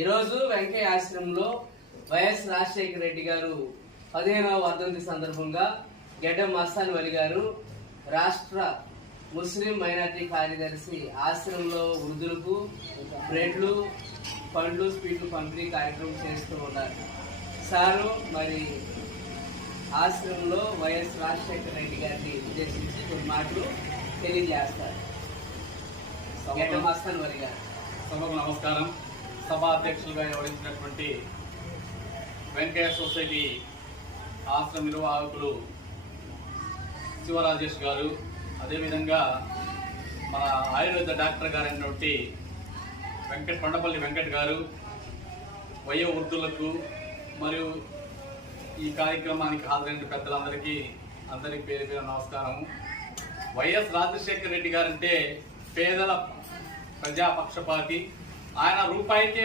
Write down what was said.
ఈరోజు వెంకయ్య ఆశ్రమంలో వైఎస్ రాజశేఖర రెడ్డి గారు 15వ వర్ధంతి సందర్భంగా గెడ్డం మస్తాన్ వలి గారు రాష్ట్ర ముస్లిం మైనార్టీ కార్యదర్శి ఆశ్రమంలో వృద్ధులకు బ్రెడ్లు పండ్లు స్వీట్లు పంపిణీ కార్యక్రమం చేస్తూ ఉన్నారు. సారు మరి ఆశ్రమంలో వైఎస్ రాజశేఖర రెడ్డి గారిని ఉద్దేశించి కొన్ని మాటలు తెలియజేస్తారు. గెడ్డం మస్తాన్ వలి గారు. సభకు నమస్కారం. సభా అధ్యక్షులుగా వ్యవహరించినటువంటి వెంకయ్య సొసైటీ ఆశ్రమ నిర్వాహకులు శివరాజేష్ గారు, అదేవిధంగా మన ఆయుర్వేద డాక్టర్ గారైనటువంటి కొండపల్లి వెంకట్ గారు, వయో వృద్ధులకు మరియు ఈ కార్యక్రమానికి హాజరైన పెద్దలందరికీ పేరు పేరు నమస్కారము. వైఎస్ రాజశేఖర రెడ్డి గారంటే పేదల ప్రజాపక్షపాతి. ఆయన రూపాయికే